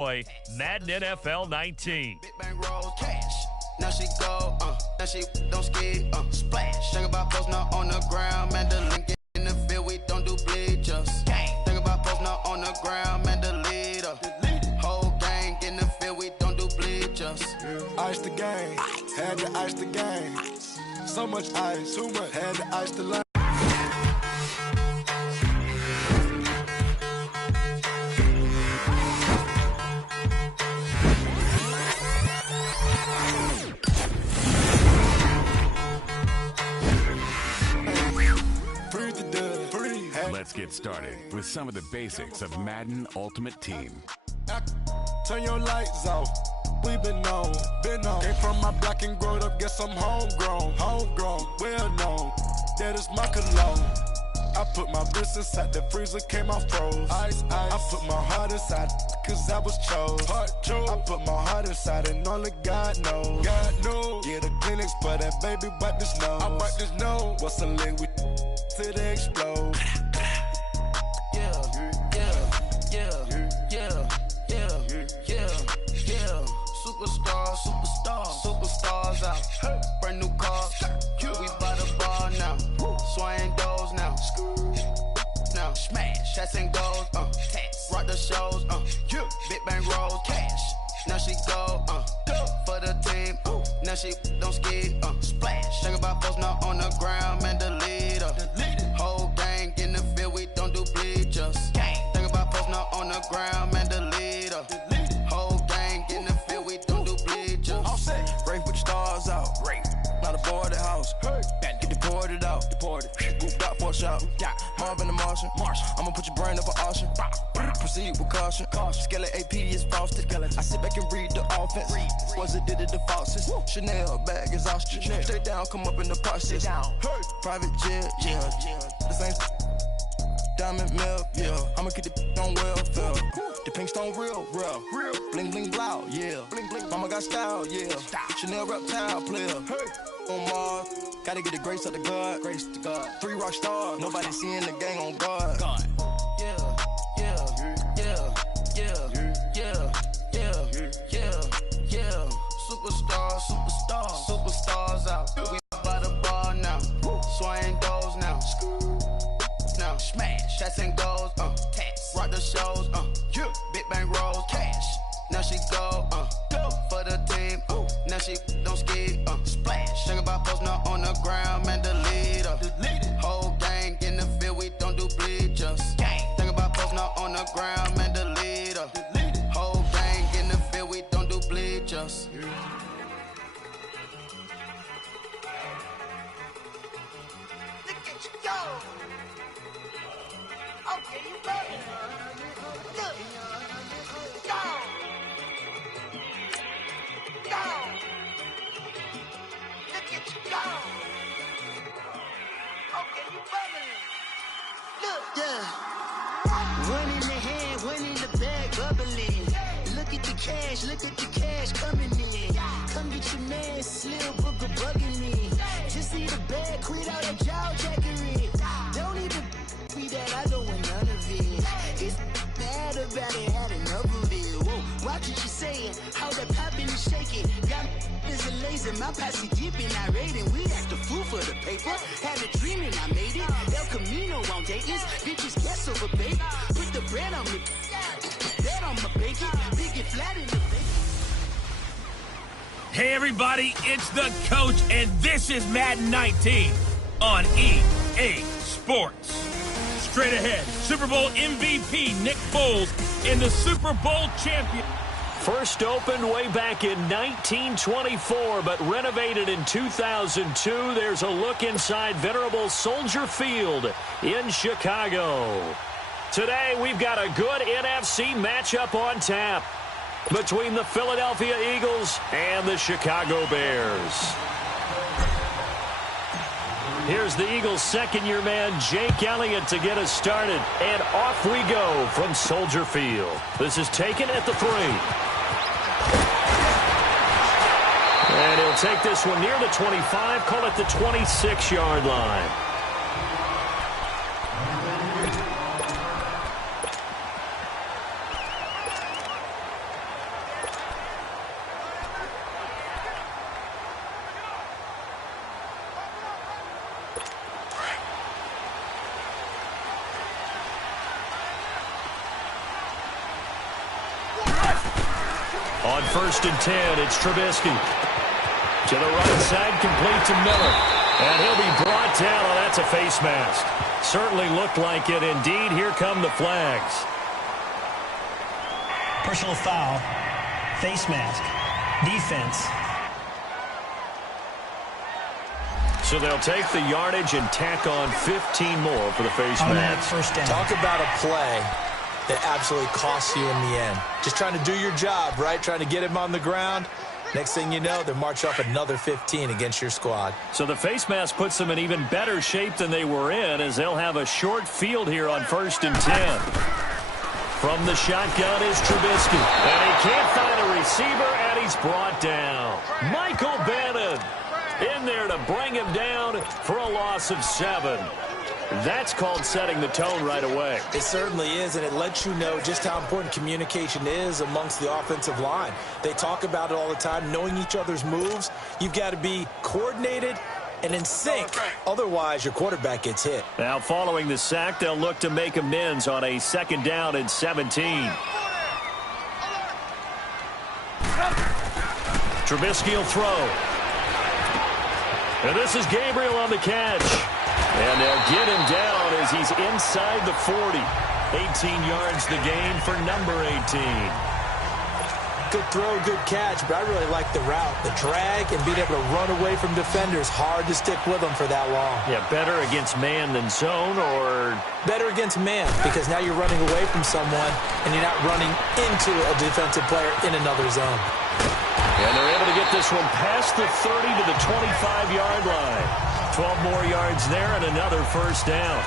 Madden NFL 19. Big bang roll cash. Now she go, now she don't ski, splash. Think about posting up on the ground, man. The link in the field, we don't do bleachers. Think about posting up on the ground, man. The leader. Whole gang in the field, we don't do bleachers. Ice the game, had to ice the game. So much ice, too much, had to ice the line. Let's get started with some of the basics of Madden Ultimate Team. Turn your lights off. We been on. Came from my block and growed up. Guess I'm homegrown, well known. That is my cologne. I put my wrist inside the freezer, came out froze. Ice. I put my heart inside, cause I was chose. I put my heart inside and only God knows. Get a clinics for that baby, wipe this nose. I wipe this nose. What's a link with till they explode? Superstars out. Brand new cars. We by the bar now. Swaying doors now. Now smash. Shots and goals. Rock the shows. Big bang rolls. Cash. Now she go. For the team. Now she don't ski. Splash. Think about posting up on the ground, man. The leader. Whole gang in the field. We don't do bleachers. Think about posting up on the ground, man. The leader. Whole gang in the field. We don't do bleachers. Rafe with the stars out. Not a boarded house. Get deported out. Moved out for a shot. Marvin the Martian. I'ma put your brain up for auction. Proceed with caution. Skeleton AP is frosted. I sit back and read the offense. Was it did it the falsest? Chanel bag is ostrich. Stay down, come up in the process. Private jet, the same diamond milk, I'ma get the on welfare. The pink stone real. Bling bling blow, Mama got style, Chanel reptile player. On Mars, gotta get the grace of the God. 3 rock stars, nobody seeing the gang on guard. Superstars out. We by the bar now. Swaying doors now. Now smash. Shots and goals. Rock the shows. Big bang rolls. Cash. Now she go. For the team. Now she don't ski. Splash. Think about posting up on the ground, man. The leader. Whole gang in the field. We don't do bleachers. Think about posting up on the ground, man. The leader. Whole gang in the field. We don't do bleachers. Okay, you ready? Look. Go. Look at you go. Okay, you bubbling. Look. One in the hand, one in the bag, bubbling. Look at the cash coming in. Come get your man, Slim Booker bugging me. Just see the bag, quit out that jaw jackery. Don't even be that, I don't want none of it. He's mad about it, had enough of it. Whoa, watch what you saying, how that poppin' and shaking. Got is a lazy, my posse deep and I raiding. We act the fool for the paper, had a dream and I made it. El Camino on Dayton's, bitches guess over bait. Put the bread on me, that on my bacon. Big and flat in the bacon. Hey everybody, it's the coach, and this is Madden 19 on EA Sports. Straight ahead, Super Bowl MVP Nick Foles in the Super Bowl champion. First opened way back in 1924, but renovated in 2002. There's a look inside venerable Soldier Field in Chicago. Today, we've got a good NFC matchup on tap between the Philadelphia Eagles and the Chicago Bears. Here's the Eagles' second-year man, Jake Elliott, to get us started. And off we go from Soldier Field. This is taken at the 3. And he'll take this one near the 25, call it the 26-yard line. On 1st and 10, it's Trubisky. To the right side, complete to Miller. And he'll be brought down. Oh, that's a face mask. Certainly looked like it. Indeed, here come the flags. Personal foul, face mask, defense. So they'll take the yardage and tack on 15 more for the face mask. First down. Talk about a play that absolutely costs you in the end. Just trying to do your job, right? Trying to get him on the ground. Next thing you know, they march up another 15 against your squad. So the face mask puts them in even better shape than they were in, as they'll have a short field here on 1st and 10. From the shotgun is Trubisky. And he can't find a receiver, and he's brought down. Michael Bannon in there to bring him down for a loss of 7. That's called setting the tone right away. It certainly is, and it lets you know just how important communication is amongst the offensive line. They talk about it all the time, knowing each other's moves. You've got to be coordinated and in sync. Otherwise, your quarterback gets hit. Now, following the sack, they'll look to make amends on a 2nd down and 17. Trubisky will throw. And this is Gabriel on the catch. And they'll get him down as he's inside the 40. 18 yards the gain for number 18. Good throw, good catch, but I really like the route. The drag and being able to run away from defenders. Hard to stick with them for that long. Yeah, better against man than zone, or? Better against man, because now you're running away from someone and you're not running into a defensive player in another zone. And they're able to get this one past the 30 to the 25-yard line. 12 more yards there and another 1st down.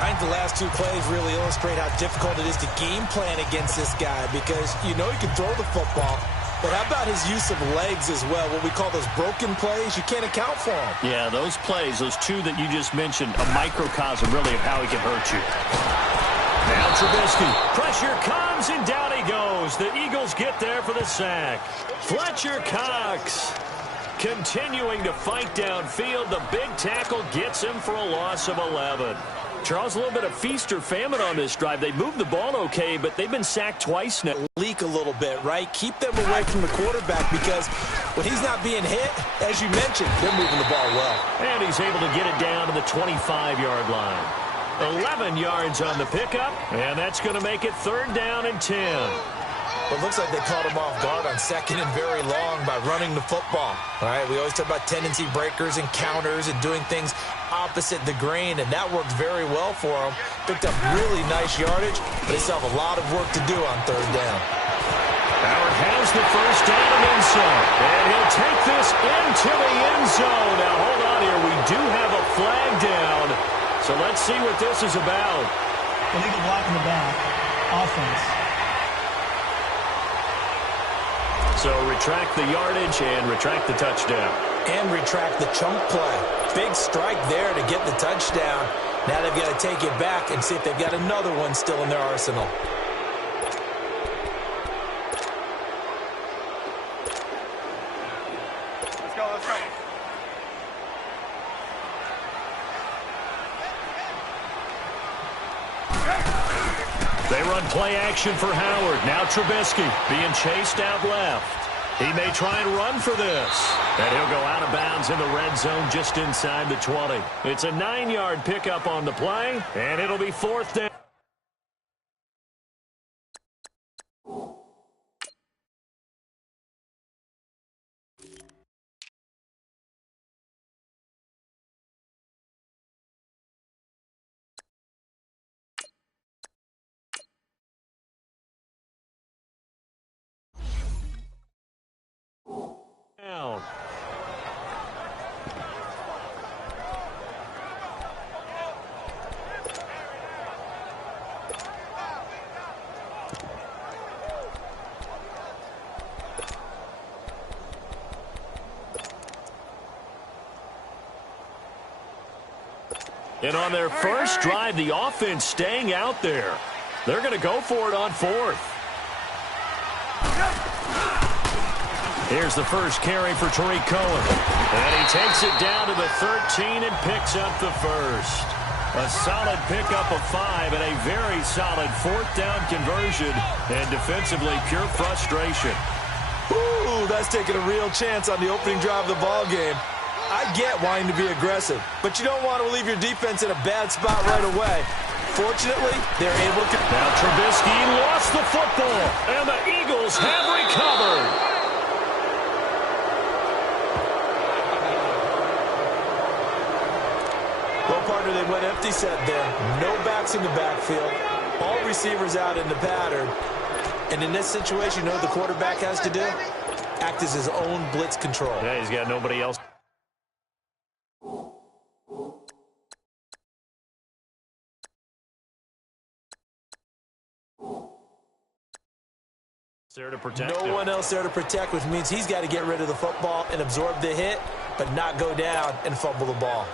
I think the last 2 plays really illustrate how difficult it is to game plan against this guy, because you know he can throw the football, but how about his use of legs as well? What we call those broken plays, you can't account for them. Yeah, those plays, those 2 that you just mentioned, a microcosm really of how he can hurt you. Now Trubisky, pressure comes and down he goes. The Eagles get there for the sack. Fletcher Cox continuing to fight downfield. The big tackle gets him for a loss of 11. Charles, a little bit of feast or famine on this drive. They moved the ball okay, but they've been sacked twice now. Leak a little bit, right? Keep them away from the quarterback, because when he's not being hit, as you mentioned, they're moving the ball well. And he's able to get it down to the 25-yard line. 11 yards on the pickup, and that's going to make it 3rd down and 10. Well, it looks like they caught him off guard on 2nd and very long by running the football. All right, we always talk about tendency breakers and counters and doing things opposite the grain, and that worked very well for him. Picked up really nice yardage, but they still have a lot of work to do on 3rd down. Howard has the 1st down and inside, and he'll take this into the end zone. Now, hold on here. We do have a flag down, so let's see what this is about. Illegal block in the back. Offense. So retract the yardage and retract the touchdown. And retract the chunk play. Big strike there to get the touchdown. Now they've got to take it back and see if they've got another one still in their arsenal. Let's go, let's go. They run play action for Howard. Now Trubisky being chased out left. He may try and run for this. And he'll go out of bounds in the red zone just inside the 20. It's a 9-yard pickup on the play, and it'll be 4th down. Down. And on their first drive, the offense staying out there. They're going to go for it on 4th. Here's the first carry for Tariq Cohen. And he takes it down to the 13 and picks up the 1st. A solid pickup of 5 and a very solid 4th down conversion. And defensively, pure frustration. Ooh, that's taking a real chance on the opening drive of the ball game. I get wanting to be aggressive, but you don't want to leave your defense in a bad spot right away. Fortunately, they're able to... Now Trubisky lost the football, and the Eagles have recovered. Well, partner, they went empty set there. No backs in the backfield. All receivers out in the pattern. And in this situation, you know what the quarterback has to do? Act as his own blitz control. Yeah, he's got nobody else. There to protect no one else there to protect, which means he's got to get rid of the football and absorb the hit, but not go down and fumble the ball.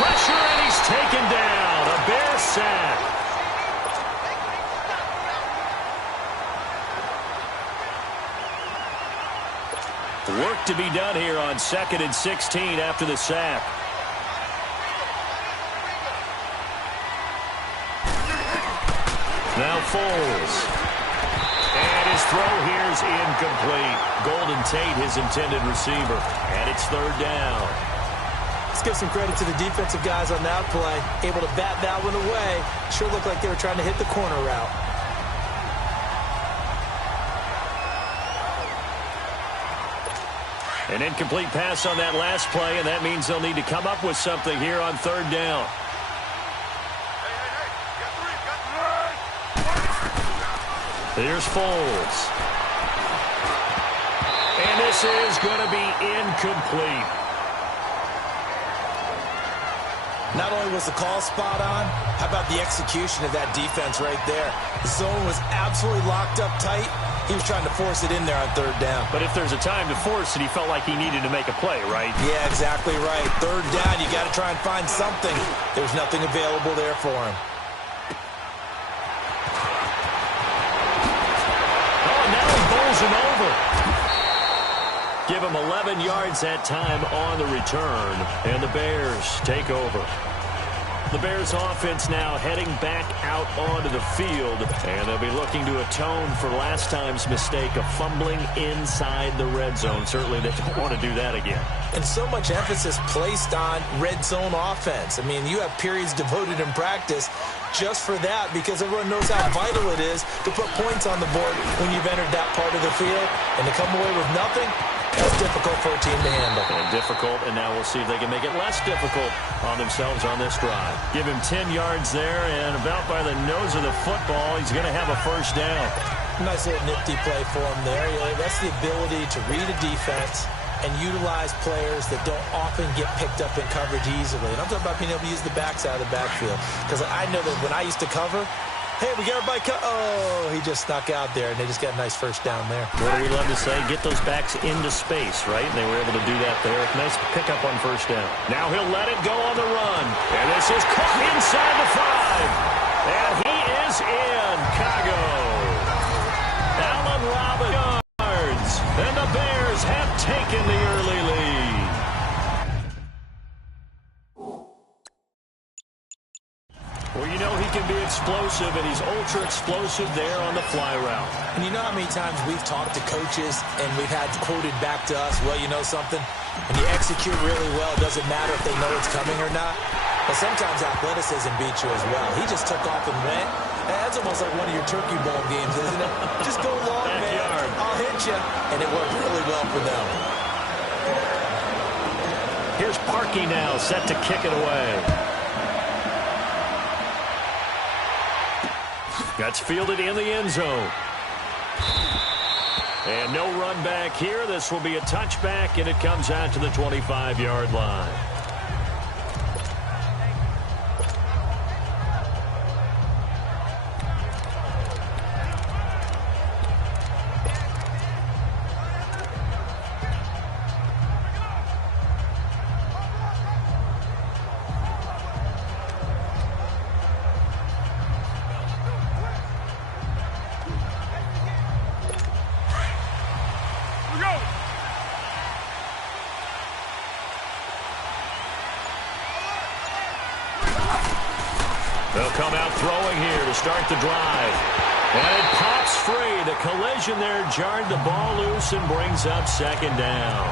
Pressure, and he's taken down. A Bear sack. Work to be done here on 2nd and 16 after the sack. Now Foles. And his throw here's incomplete. Golden Tate, his intended receiver. And it's 3rd down. Let's give some credit to the defensive guys on that play. Able to bat that one away. Sure looked like they were trying to hit the corner route. An incomplete pass on that last play, and that means they'll need to come up with something here on 3rd down. Here's Foles. And this is going to be incomplete. Not only was the call spot on, how about the execution of that defense right there? The zone was absolutely locked up tight. He was trying to force it in there on 3rd down. But if there's a time to force it, he felt like he needed to make a play, right? Yeah, exactly right. 3rd down, you got to try and find something. There's nothing available there for him. Oh, now he bowls him over. Give him 11 yards that time on the return, and the Bears take over. The Bears offense now heading back out onto the field, and they'll be looking to atone for last time's mistake of fumbling inside the red zone. Certainly they don't want to do that again. And so much emphasis placed on red zone offense. I mean, you have periods devoted in practice just for that, because everyone knows how vital it is to put points on the board when you've entered that part of the field. And to come away with nothing, that's difficult for a team to handle. And difficult, and now we'll see if they can make it less difficult on themselves on this drive. Give him 10 yards there, and about by the nose of the football, he's going to have a 1st down. Nice little nifty play for him there. That's the ability to read a defense and utilize players that don't often get picked up in coverage easily. And I'm talking about being able to use the backs out of the backfield. Because I know that when I used to cover, hey, we got everybody oh, he just snuck out there, and they just got a nice 1st down there. What do we love to say? Get those backs into space, right? And they were able to do that there. Nice pickup on 1st down. Now he'll let it go on the run. And this is caught inside the 5. And he is in. Chicago. Allen Robinson yards. And the Bears have taken the early lead. Well, you know he can be explosive, and he's ultra-explosive there on the fly route. And you know how many times we've talked to coaches and we've had quoted back to us, well, you know something? When you execute really well, it doesn't matter if they know it's coming or not. But sometimes athleticism beats you as well. He just took off and went. That's almost like one of your Turkey Bowl games, isn't it? Just go long, man. I'll hit you. And it worked really well for them. Here's Parkey now, set to kick it away. That's fielded in the end zone. And no run back here. This will be a touchback, and it comes out to the 25-yard line. come out throwing here to start the drive. And it pops free. The collision there jarred the ball loose and brings up second down.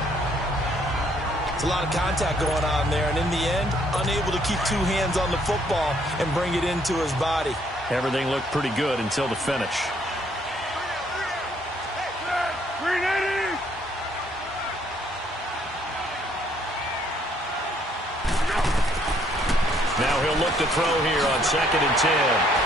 It's a lot of contact going on there, and in the end, unable to keep two hands on the football and bring it into his body. Everything looked pretty good until the finish. Now he'll look to throw here on 2nd and 10.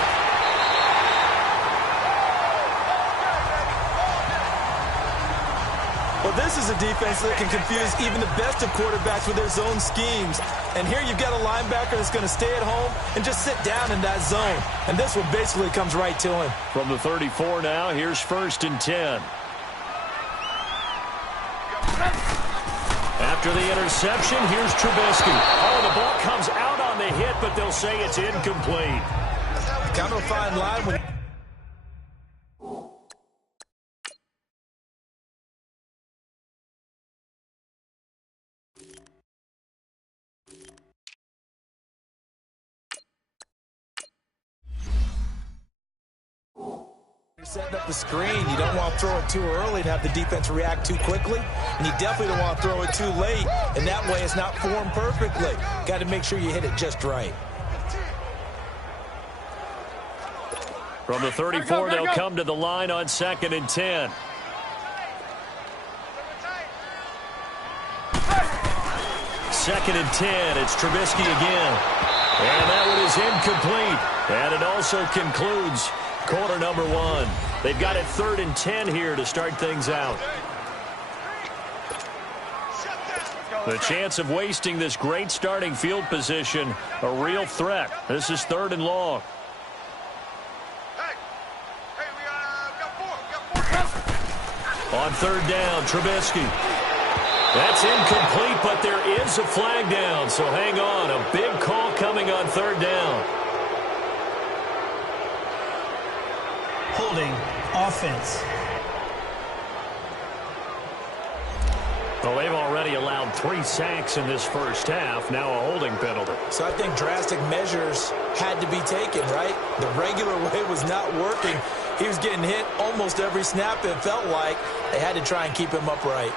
Well, this is a defense that can confuse even the best of quarterbacks with their zone schemes. And here you've got a linebacker that's going to stay at home and just sit down in that zone. And this one basically comes right to him. From the 34 now, here's 1st and 10. After the interception, here's Trubisky. Oh, the ball comes out on the hit, but they'll say it's incomplete. Kind of a fine line when... setting up the screen. You don't want to throw it too early and have the defense react too quickly, and you definitely don't want to throw it too late, and that way it's not formed perfectly. Got to make sure you hit it just right. From the 34, they'll come to the line on 2nd and 10. Second and 10, it's Trubisky again. And that one is incomplete. And it also concludes quarter number 1. They've got it 3rd and 10 here to start things out. The chance of wasting this great starting field position, a real threat. This is 3rd and long. On 3rd down, Trubisky. That's incomplete, but there is a flag down, so hang on. A big call coming on 3rd down. Holding offense. Well, they've already allowed 3 sacks in this first half. Now a holding penalty. So I think drastic measures had to be taken, right? The regular way was not working. He was getting hit almost every snap, it felt like. They had to try and keep him upright.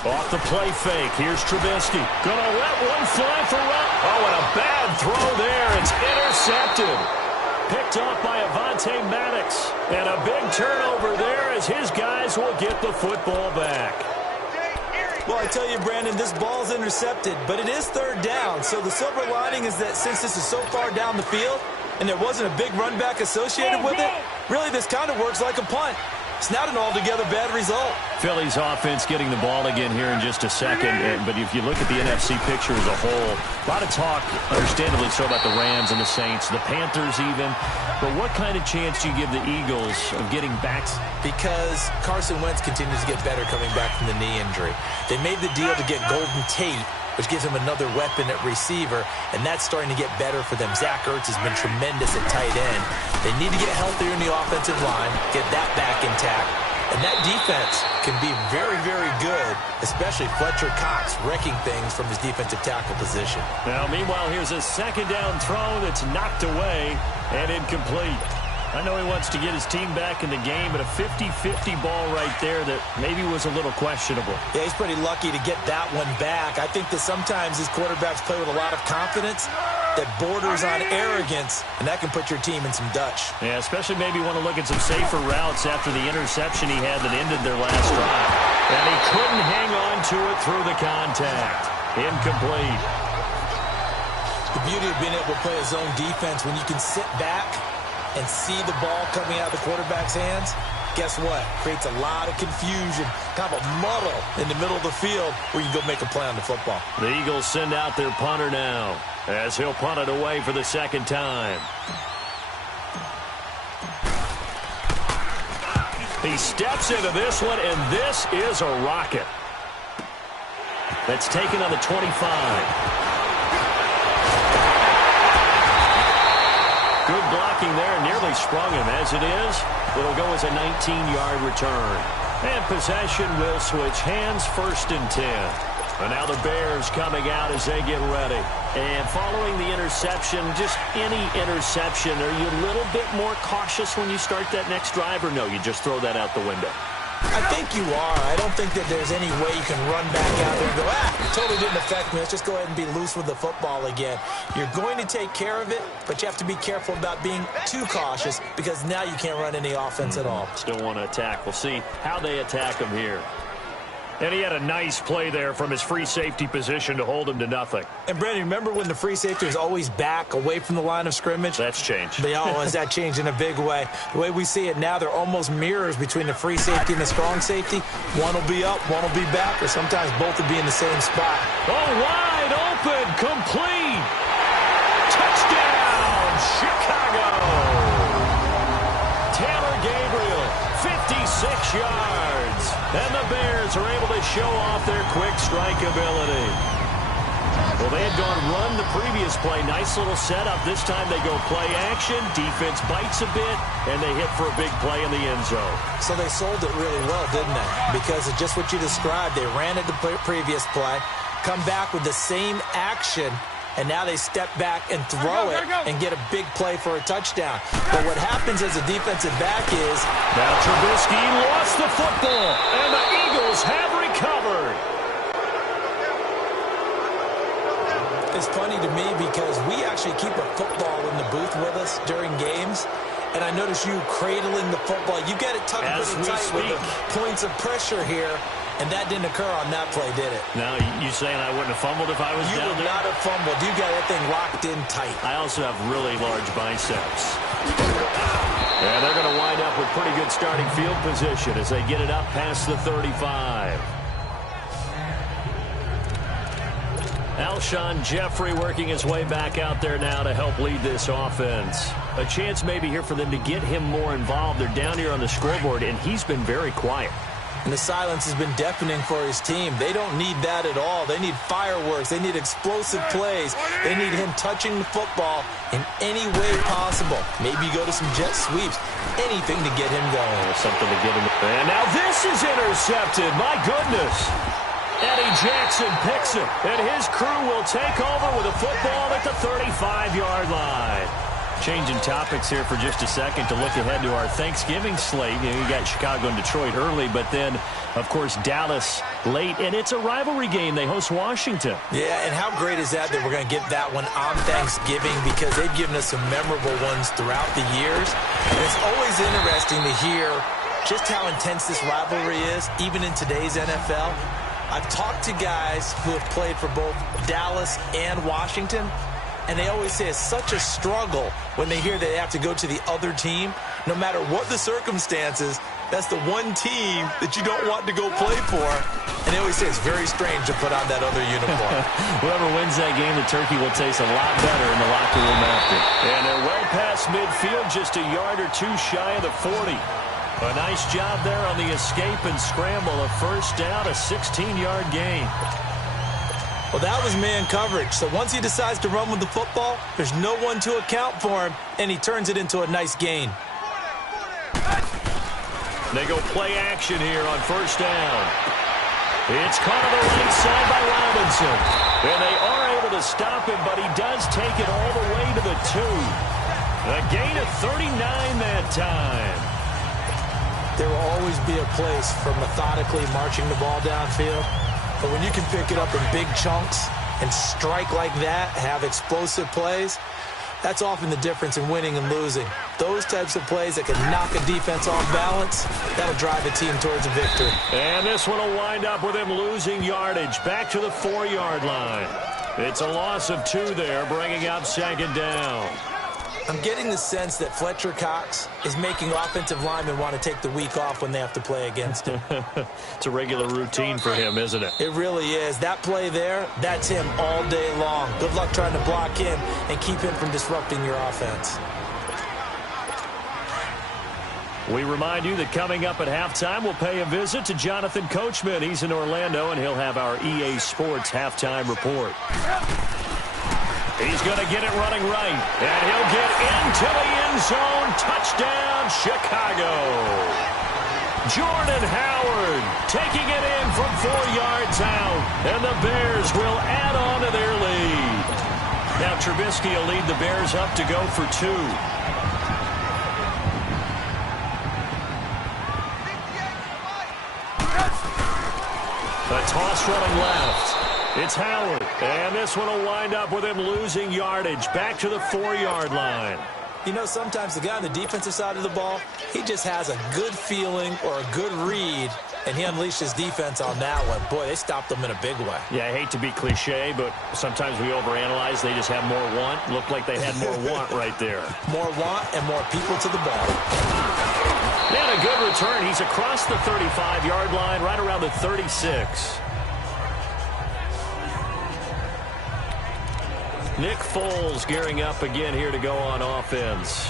Off the play fake. Here's Trubisky. Gonna let one fly for Rupp. Oh, and a bad throw there. It's intercepted. Picked off by Avonte Maddox. And a big turnover there as his guys will get the football back. Well, I tell you, Brandon, this ball's intercepted, but it is 3rd down. So the silver lining is that since this is so far down the field and there wasn't a big run back associated with it, really this kind of works like a punt. It's not an altogether bad result. Philly's offense getting the ball again here in just a second. But if you look at the NFC picture as a whole, a lot of talk, understandably so, about the Rams and the Saints, the Panthers even. But what kind of chance do you give the Eagles of getting back? Because Carson Wentz continues to get better coming back from the knee injury. They made the deal to get Golden Tate, which gives him another weapon at receiver, and that's starting to get better for them. Zach Ertz has been tremendous at tight end. They need to get healthier in the offensive line, get that back intact, and that defense can be very, very good, especially Fletcher Cox wrecking things from his defensive tackle position. Now, meanwhile, here's a 2nd down throw that's knocked away and incomplete. I know he wants to get his team back in the game, but a 50-50 ball right there that maybe was a little questionable. Yeah, he's pretty lucky to get that one back. I think that sometimes these quarterbacks play with a lot of confidence that borders on arrogance, and that can put your team in some Dutch. Yeah, especially maybe want to look at some safer routes after the interception he had that ended their last drive. And he couldn't hang on to it through the contact. Incomplete. The beauty of being able to play a zone defense when you can sit back and see the ball coming out of the quarterback's hands, guess what? Creates a lot of confusion, kind of a muddle in the middle of the field where you can go make a play on the football. The Eagles send out their punter now as he'll punt it away for the 2nd time. He steps into this one, and this is a rocket. That's taken on the 25. Good blocking there, nearly sprung him. As it is, it'll go as a 19-yard return. And possession will switch hands, 1st and 10. And now the Bears coming out as they get ready. And following the interception, just any interception, are you a little bit more cautious when you start that next drive, or no, you just throw that out the window? I think you are. I don't think that there's any way you can run back out there and go, it totally didn't affect me. Let's just go ahead and be loose with the football again. You're going to take care of it, but you have to be careful about being too cautious because now you can't run any offense at all. Still want to attack. We'll see how they attack him here. And he had a nice play there from his free safety position to hold him to nothing. And, Brandon, remember when the free safety was always back away from the line of scrimmage? That's changed. Has that changed in a big way? The way we see it now, they're almost mirrors between the free safety and the strong safety. One will be up, one will be back, or sometimes both will be in the same spot. Oh, wide open, complete. Touchdown, Chicago. Taylor Gabriel, 56 yards. And the Bears are able to show off their quick strike ability. Well, they had gone run the previous play. Nice little setup. This time they go play action. Defense bites a bit, and they hit for a big play in the end zone. So they sold it really well, didn't they? Because of just what you described. They ran it the previous play, come back with the same action, and now they step back and throw it and get a big play for a touchdown. But what happens as a defensive back is... Now Trubisky lost the football, and the Eagles have recovered. It's funny to me because we actually keep a football in the booth with us during games. And I notice you cradling the football. You get it tucked pretty tight with the points of pressure here. And that didn't occur on that play, did it? Now, you saying I wouldn't have fumbled if I was down there? You would not have fumbled. You got that thing locked in tight. I also have really large biceps. And they're going to wind up with pretty good starting field position as they get it up past the 35. Alshon Jeffrey working his way back out there now to help lead this offense. A chance maybe here for them to get him more involved. They're down here on the scoreboard, and he's been very quiet. And the silence has been deafening for his team. They don't need that at all. They need fireworks. They need explosive plays. They need him touching the football in any way possible. Maybe you go to some jet sweeps. Anything to get him going. Something to get him. And now this is intercepted. My goodness. Eddie Jackson picks it. And his crew will take over with a football at the 35-yard line. Changing topics here for just a second to look ahead to our Thanksgiving slate. You got Chicago and Detroit early, but then, of course, Dallas late. And it's a rivalry game. They host Washington. Yeah, and how great is that we're going to get that one on Thanksgiving because they've given us some memorable ones throughout the years. And it's always interesting to hear just how intense this rivalry is, even in today's NFL. I've talked to guys who have played for both Dallas and Washington, and they always say it's such a struggle when they hear they have to go to the other team. No matter what the circumstances, that's the one team that you don't want to go play for. And they always say it's very strange to put on that other uniform. Whoever wins that game, the turkey will taste a lot better in the locker room after. And they're well past midfield, just a yard or two shy of the 40. A nice job there on the escape and scramble. A first down, a 16-yard gain. Well, that was man coverage. So once he decides to run with the football, there's no one to account for him, and he turns it into a nice gain. They go play action here on first down. It's caught on the right side by Robinson. And they are able to stop him, but he does take it all the way to the 2. A gain of 39 that time. There will always be a place for methodically marching the ball downfield. But when you can pick it up in big chunks and strike like that, have explosive plays, that's often the difference in winning and losing. Those types of plays that can knock a defense off balance, that'll drive a team towards a victory. And this one will wind up with him losing yardage back to the 4-yard line. It's a loss of 2 there, bringing up second down. I'm getting the sense that Fletcher Cox is making offensive linemen want to take the week off when they have to play against him. It's a regular routine for him, isn't it? It really is. That play there, that's him all day long. Good luck trying to block him and keep him from disrupting your offense. We remind you that coming up at halftime, we'll pay a visit to Jonathan Coachman. He's in Orlando, and he'll have our EA Sports halftime report. He's going to get it running right. And he'll get into the end zone. Touchdown, Chicago. Jordan Howard taking it in from 4 yards out. And the Bears will add on to their lead. Now Trubisky will lead the Bears up to go for 2. A toss running left. It's Howard. And this one will wind up with him losing yardage back to the 4-yard line. You know, sometimes the guy on the defensive side of the ball, he just has a good feeling or a good read, and he unleashed his defense on that one. Boy, they stopped them in a big way. Yeah, I hate to be cliche, but sometimes we overanalyze. They just have more want. Looked like they had more want right there. More want and more people to the ball. And a good return. He's across the 35-yard line, right around the 36. Nick Foles gearing up again here to go on offense.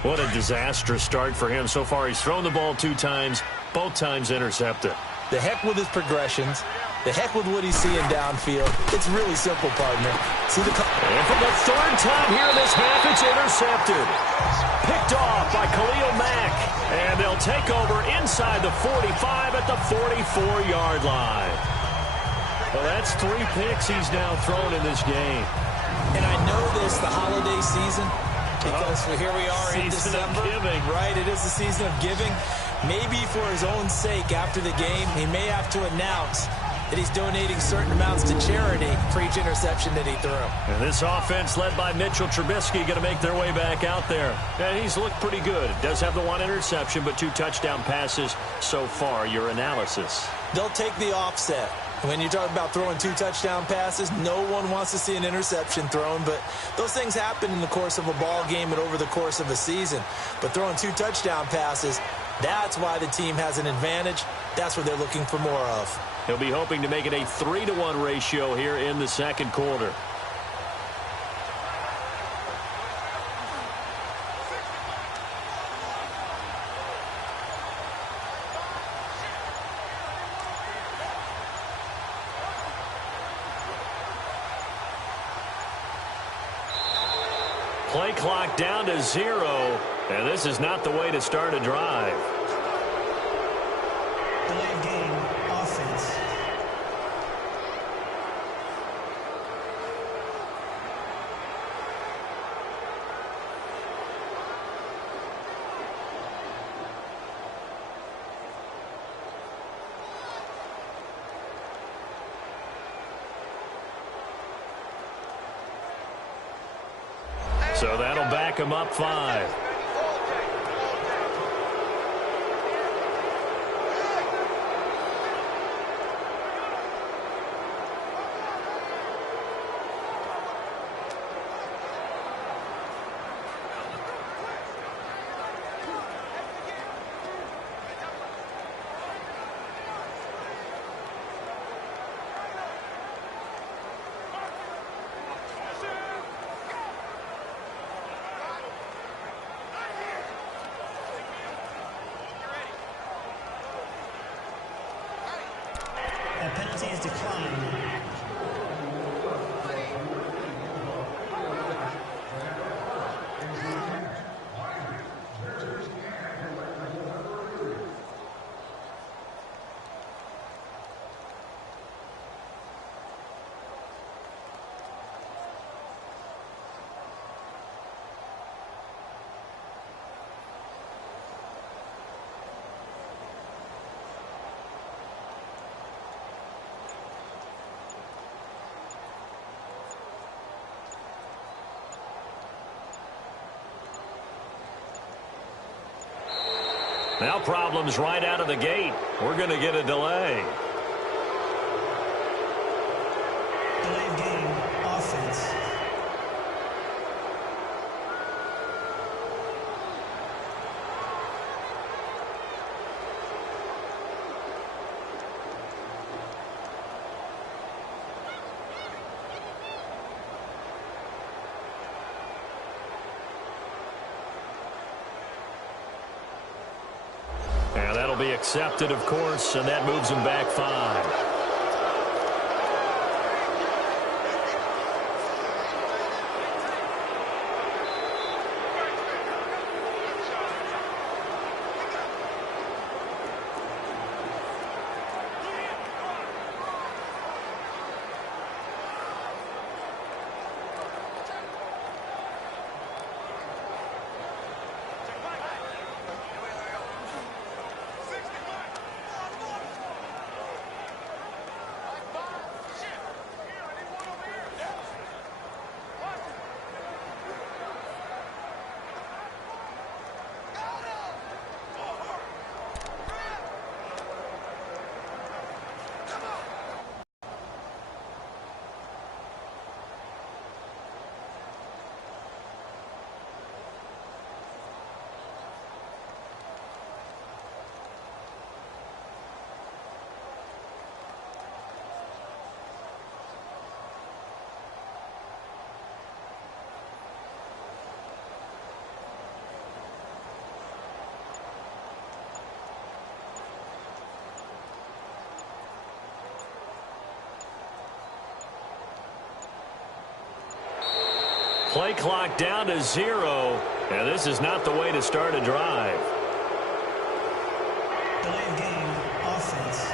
What a disastrous start for him. So far, he's thrown the ball 2 times, both times intercepted. The heck with his progressions. The heck with what he's seeing downfield. It's really simple, partner. See the and for the 3rd time here in this half, it's intercepted. Picked off by Khalil Mack. And they'll take over inside the 45 at the 44-yard line. Well, that's 3 picks he's now thrown in this game. And I know this, the holiday season, because here we are in December. Right, it is the season of giving. Maybe for his own sake, after the game, he may have to announce that he's donating certain amounts to charity for each interception that he threw. And this offense led by Mitchell Trubisky going to make their way back out there. And he's looked pretty good. Does have the 1 interception, but 2 touchdown passes so far. Your analysis? They'll take the offset. When you talk about throwing 2 touchdown passes, no one wants to see an interception thrown, but those things happen in the course of a ball game and over the course of a season. But throwing 2 touchdown passes, that's why the team has an advantage. That's what they're looking for more of. He'll be hoping to make it a 3-to-1 ratio here in the 2nd quarter. Play clock down to 0, and this is not the way to start a drive. Delay of game, offense. So that'll back him up 5. That penalty is declined. Now problems right out of the gate. We're going to get a delay. Delay of game, offense. And that'll be accepted, of course, and that moves him back 5. Play clock down to 0, and this is not the way to start a drive. Delay of game, offense.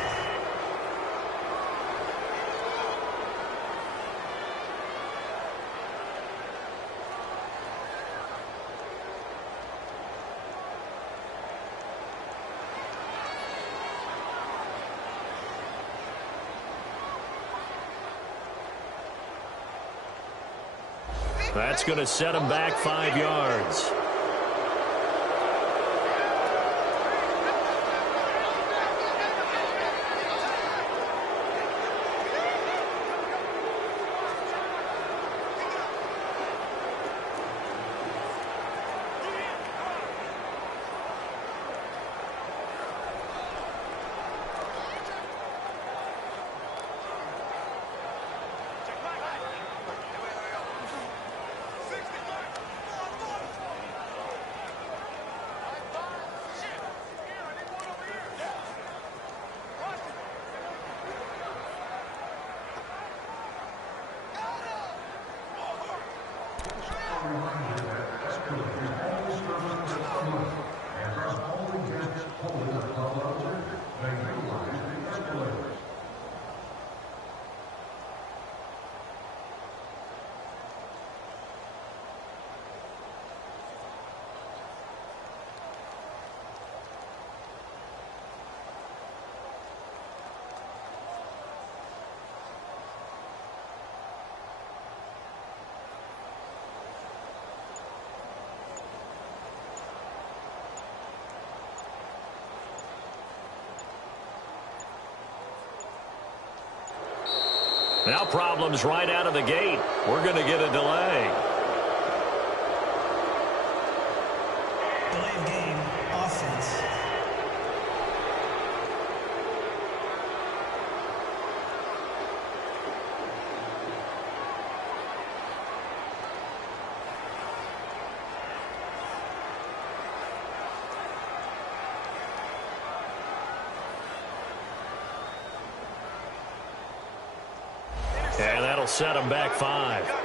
That's going to set him back 5 yards. Now problems right out of the gate. We're going to get a delay. Delay of game, offense. And that'll set him back 5.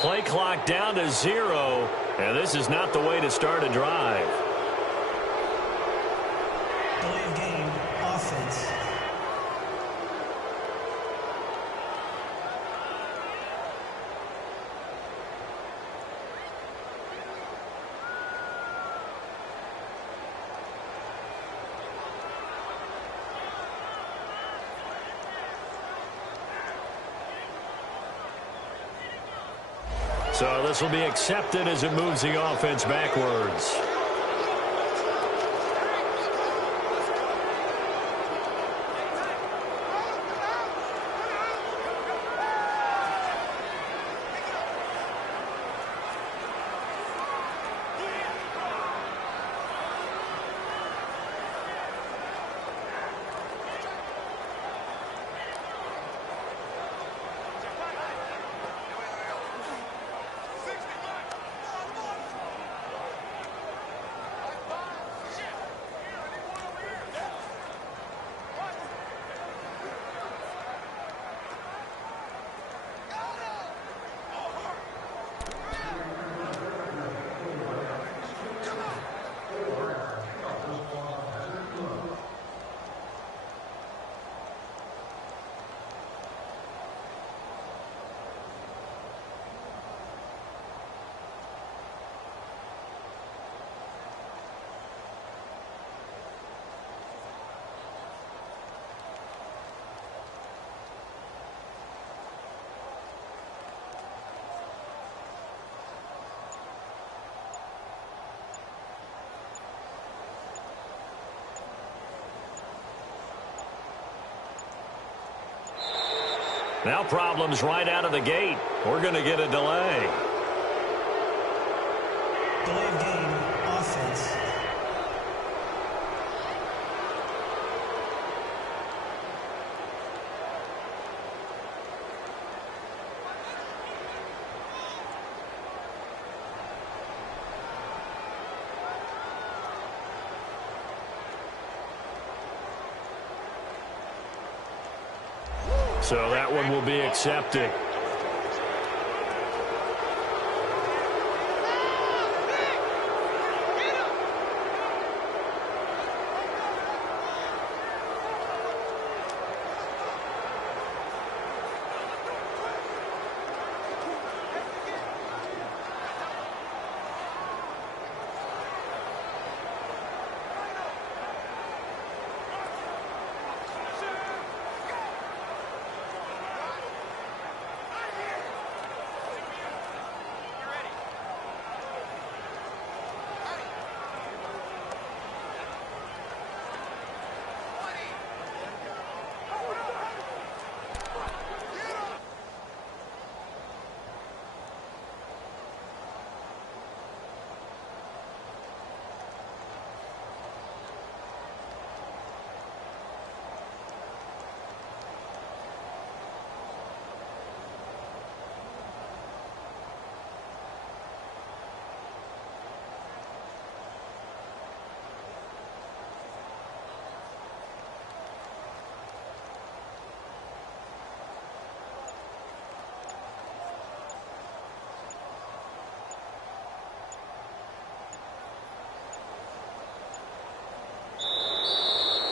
Play clock down to 0, and this is not the way to start a drive. Delay of game, offense. So this will be accepted as it moves the offense backwards. Now problems right out of the gate. We're going to get a delay. Delay of game, offense. So that one will be accepted.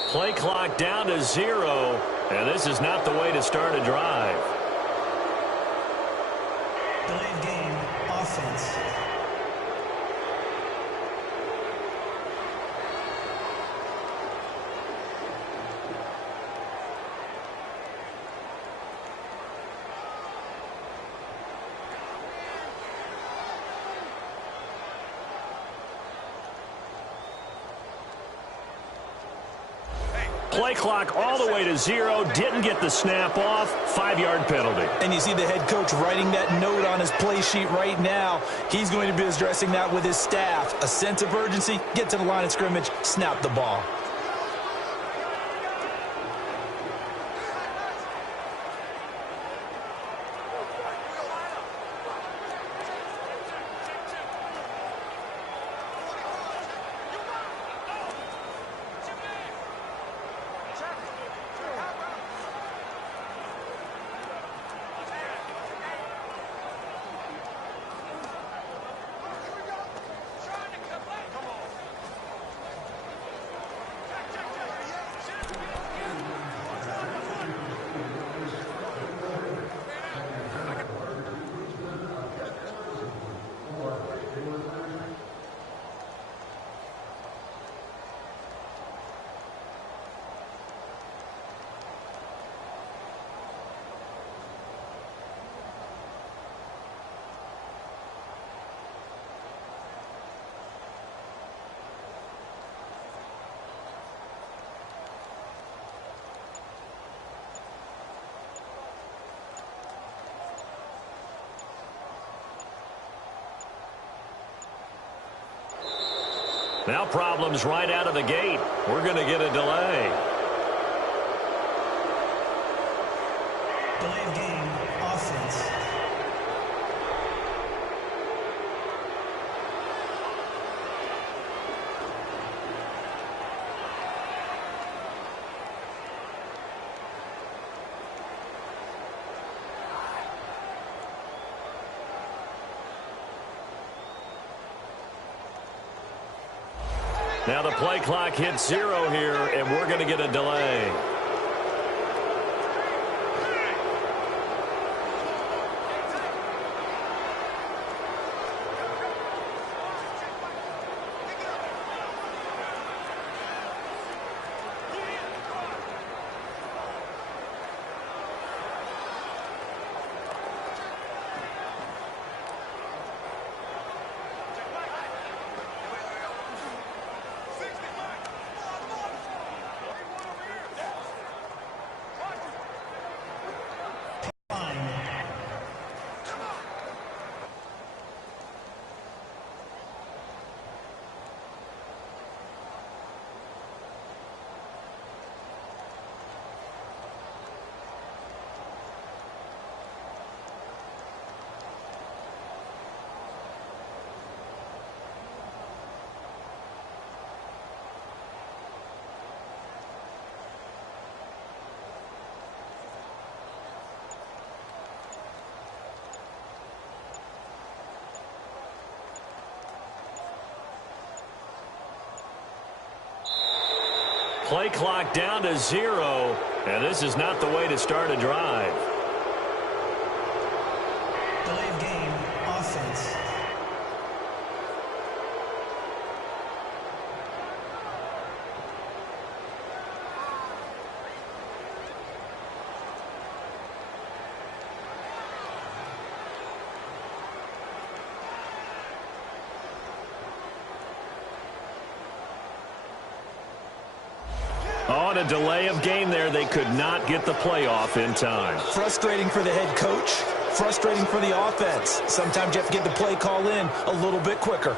Play clock down to 0, and this is not the way to start a drive. Delay of game, offense. Play clock all the way to 0. Didn't get the snap off. 5-yard penalty. And you see the head coach writing that note on his play sheet right now. He's going to be addressing that with his staff. A sense of urgency, get to the line of scrimmage, snap the ball. Now problems right out of the gate. We're going to get a delay. Delay of game, offense. Now the play clock hits 0 here, and we're going to get a delay. Play clock down to 0, and this is not the way to start a drive. Delay of game, offense. On a delay of game there, they could not get the playoff in time. Frustrating for the head coach. Frustrating for the offense. Sometimes you have to get the play call in a little bit quicker.